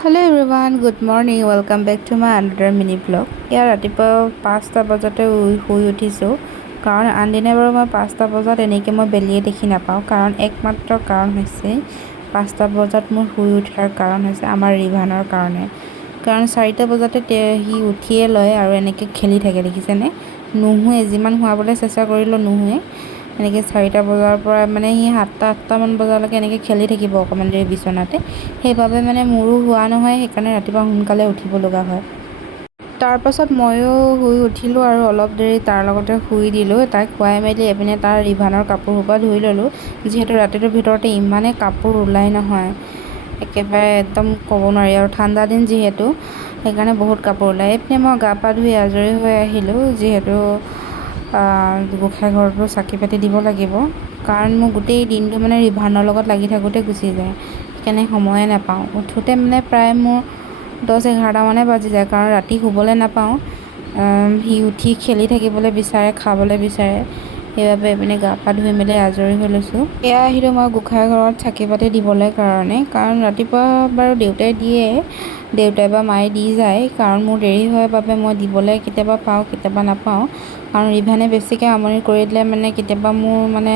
Hello' everyone, good morning. Welcome back to my another mini blog. ইয়াৰ ৰাতিপুৱা 5টা বজাতে শুই উঠিছোঁ, কাৰণ আনদিনা বাৰু মই 5টা বজাত এনেকৈ মই বেলিয়ে দেখি নাপাওঁ। কাৰণ একমাত্ৰ কাৰণ হৈছে 5টা বজাত মোৰ শুই উঠাৰ কাৰণ হৈছে আমাৰ ৰিভানৰ কাৰণে। কাৰণ 4টা বজাতে সি উঠিয়ে লয় আৰু এনেকৈ খেলি থাকে, দেখিছেনে? নুশুৱে, যিমান শুৱাবলৈ চেষ্টা কৰিলেও নুশুৱে। এনেকৈ 4টা বজাৰ পৰা মানে সি 7টা-8টামান বজালৈকে এনেকৈ খেলি থাকিব অকণমান দেৰি বিচনাতে। সেইবাবে মানে মোৰো হোৱা নহয়, সেইকাৰণে ৰাতিপুৱা সোনকালে উঠিব লগা হয়। তাৰপাছত ময়ো শুই উঠিলোঁ আৰু অলপ দেৰি তাৰ লগতে শুই দিলোঁ। তাক খুৱাই মেলি এপিনে তাৰ ৰিভানৰ কাপোৰ সোপা ধুই ল'লোঁ। যিহেতু ৰাতিটোৰ ভিতৰতে ইমানেই কাপোৰ ওলাই নহয়, একেবাৰে একদম ক'ব নোৱাৰি। আৰু ঠাণ্ডা দিন যিহেতু, সেইকাৰণে বহুত কাপোৰ ওলায়। এইপিনে মই গা পা ধুই আজৰি হৈ আহিলোঁ, যিহেতু গোঁসাই ঘৰটো চাকি পাতি দিব লাগিব। কাৰণ মোৰ গোটেই দিনটো মানে ৰিভানৰ লগত লাগি থাকোঁতে গুচি যায়, সেইকাৰণে সময়ে নাপাওঁ। উঠোঁতে মানে প্ৰায় মোৰ 10-11টামানে বাজি যায়, কাৰণ ৰাতি শুবলৈ নাপাওঁ। সি উঠি খেলি থাকিবলৈ বিচাৰে, খাবলৈ বিচাৰে। সেইবাবে এইপিনে গা পা ধুই মেলি আজৰি হৈ লৈছোঁ। এয়া আহিলোঁ মই গোঁসাই ঘৰত চাকি পাতি দিবলৈ কাৰণে। কাৰণ ৰাতিপুৱা বাৰু দেউতাই দিয়ে, দেউতাই বা মায়ে দি যায়। কাৰণ মোৰ দেৰি হয় বাবে মই দিবলৈ কেতিয়াবা পাওঁ, কেতিয়াবা নাপাওঁ। কাৰণ ৰিভানে বেছিকৈ আমনি কৰি দিলে মানে কেতিয়াবা মোৰ মানে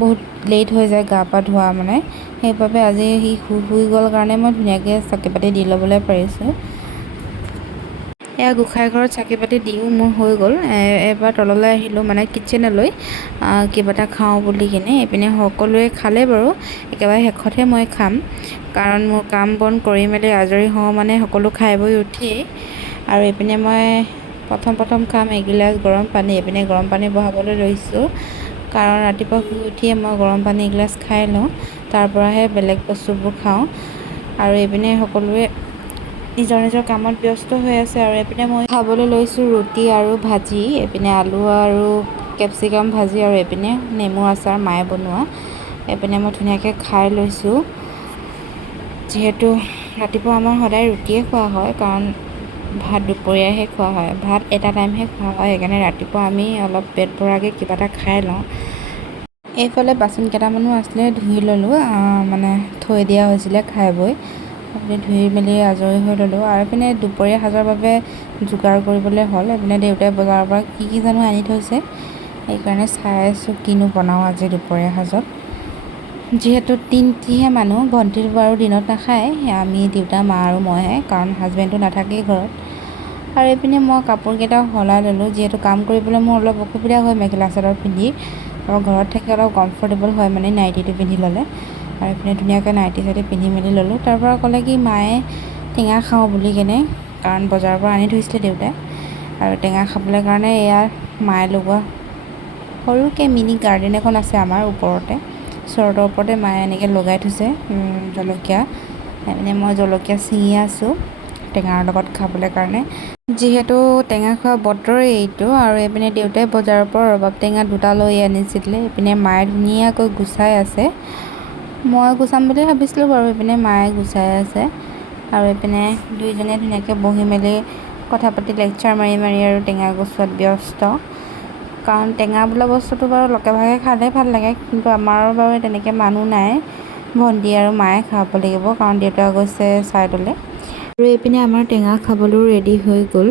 বহুত লেট হৈ যায় গা পা ধোৱা মানে। সেইবাবে আজি সি শুই গ'ল কাৰণে মই ধুনীয়াকৈ চাকি পাতি দি ল'বলৈ পাৰিছোঁ। এয়া গোঁসাই ঘৰত চাকি পাতি দিও মোৰ হৈ গ'ল। এবাৰ তললৈ আহিলোঁ, মানে কিটচেনলৈ কিবা এটা খাওঁ বুলি কিনে। এইপিনে সকলোৱে খালে বাৰু, একেবাৰে শেষতহে মই খাম। কাৰণ মোৰ কাম বন কৰি মেলি আজৰি হওঁ মানে সকলো খাই বৈ উঠিয়েই। আৰু এইপিনে মই প্ৰথম খাম এগিলাচ গৰম পানী। এইপিনে গৰম পানী বহাবলৈ লৈছোঁ, কাৰণ ৰাতিপুৱা শুই উঠিয়ে মই গৰম পানী এগিলাচ খাই লওঁ, তাৰ পৰাহে বেলেগ বস্তুবোৰ খাওঁ। আৰু এইপিনে সকলোৱে নিজৰ নিজৰ কামত ব্যস্ত হৈ আছে। আৰু এইপিনে মই খাবলৈ লৈছোঁ ৰুটি আৰু ভাজি। এইপিনে আলু আৰু কেপচিকাম ভাজি, আৰু এইপিনে নেমু আচাৰ মায়ে বনোৱা। এইপিনে মই ধুনীয়াকৈ খাই লৈছোঁ। যিহেতু ৰাতিপুৱা আমাৰ সদায় ৰুটিয়ে খোৱা হয়, কাৰণ ভাত দুপৰীয়াহে খোৱা হয়, ভাত এটা টাইমহে খোৱা হয়। সেইকাৰণে ৰাতিপুৱা আমি অলপ পেট ভৰাকৈ কিবা এটা খাই লওঁ। এইফালে বাচন কেইটামানো আছিলে, ধুই ল'লোঁ। মানে থৈ দিয়া হৈছিলে খাই বৈ, ধুই মেলি আজৰি হৈ ল'লোঁ। আৰু এইপিনে দুপৰীয়া সাজৰ বাবে যোগাৰ কৰিবলৈ হ'ল। এইপিনে দেউতাই বজাৰৰ পৰা কি জানো আনি থৈছে, সেইকাৰণে চাই আছোঁ কিনো বনাওঁ আজি দুপৰীয়া সাজত। যিহেতু তিনিটিহে মানুহ, ভণ্টি বাৰু দিনত নাখায়, আমি দেউতা মা আৰু মইহে, কাৰণ হাজবেণ্ডটো নাথাকেই ঘৰত। আৰু এইপিনে মই কাপোৰকেইটা সলাই ল'লোঁ, যিহেতু কাম কৰিবলৈ মোৰ অলপ অসুবিধা হয় মেখেলা চাদৰ পিন্ধি। আৰু ঘৰত থাকি অলপ কমফৰ্টেবল হয় মানে নাইটিটো পিন্ধি ল'লে। আৰু এইপিনে ধুনীয়াকৈ নাইটি চাইটি পিন্ধি মেলি ল'লোঁ। তাৰপৰা ক'লে কি মায়ে টেঙা খাওঁ বুলি কিনে, কাৰণ বজাৰৰ পৰা আনি থৈছিলে দেউতাই। আৰু টেঙা খাবলৈ কাৰণে এয়া মায়ে লগোৱা সৰুকৈ মিনি গাৰ্ডেন এখন আছে আমাৰ ওপৰতে, চৰ্টৰ ওপৰতে মায়ে এনেকৈ লগাই থৈছে জলকীয়া। মানে মই জলকীয়া ছিঙি আছোঁ টেঙাৰ লগত খাবলৈ কাৰণে, যিহেতু টেঙা খোৱা বতৰেই এইটো। আৰু এইপিনে দেউতাই বজাৰৰ পৰা ৰবাব টেঙা 2টা লৈ আনিছিলে। এইপিনে মায়ে ধুনীয়াকৈ গুচাই আছে, মই গুচাম বুলি ভাবিছিলোঁ বাৰু, এইপিনে মায়ে গুচাই আছে। আৰু এইপিনে দুইজনে ধুনীয়াকৈ বহি মেলি কথা পাতি লেকচাৰ মাৰি আৰু টেঙা গুচোৱাত ব্যস্ত। কাৰণ টেঙা বোলা বস্তুটো বাৰু লগে ভাগে খালে ভাল লাগে, কিন্তু আমাৰো বাৰু তেনেকৈ মানুহ নাই, ভণ্টি আৰু মায়ে খাব লাগিব, কাৰণ দেউতা গৈছে ছাইডলৈ। আৰু এইপিনে আমাৰ টেঙা খাবলৈও ৰেডি হৈ গ'ল।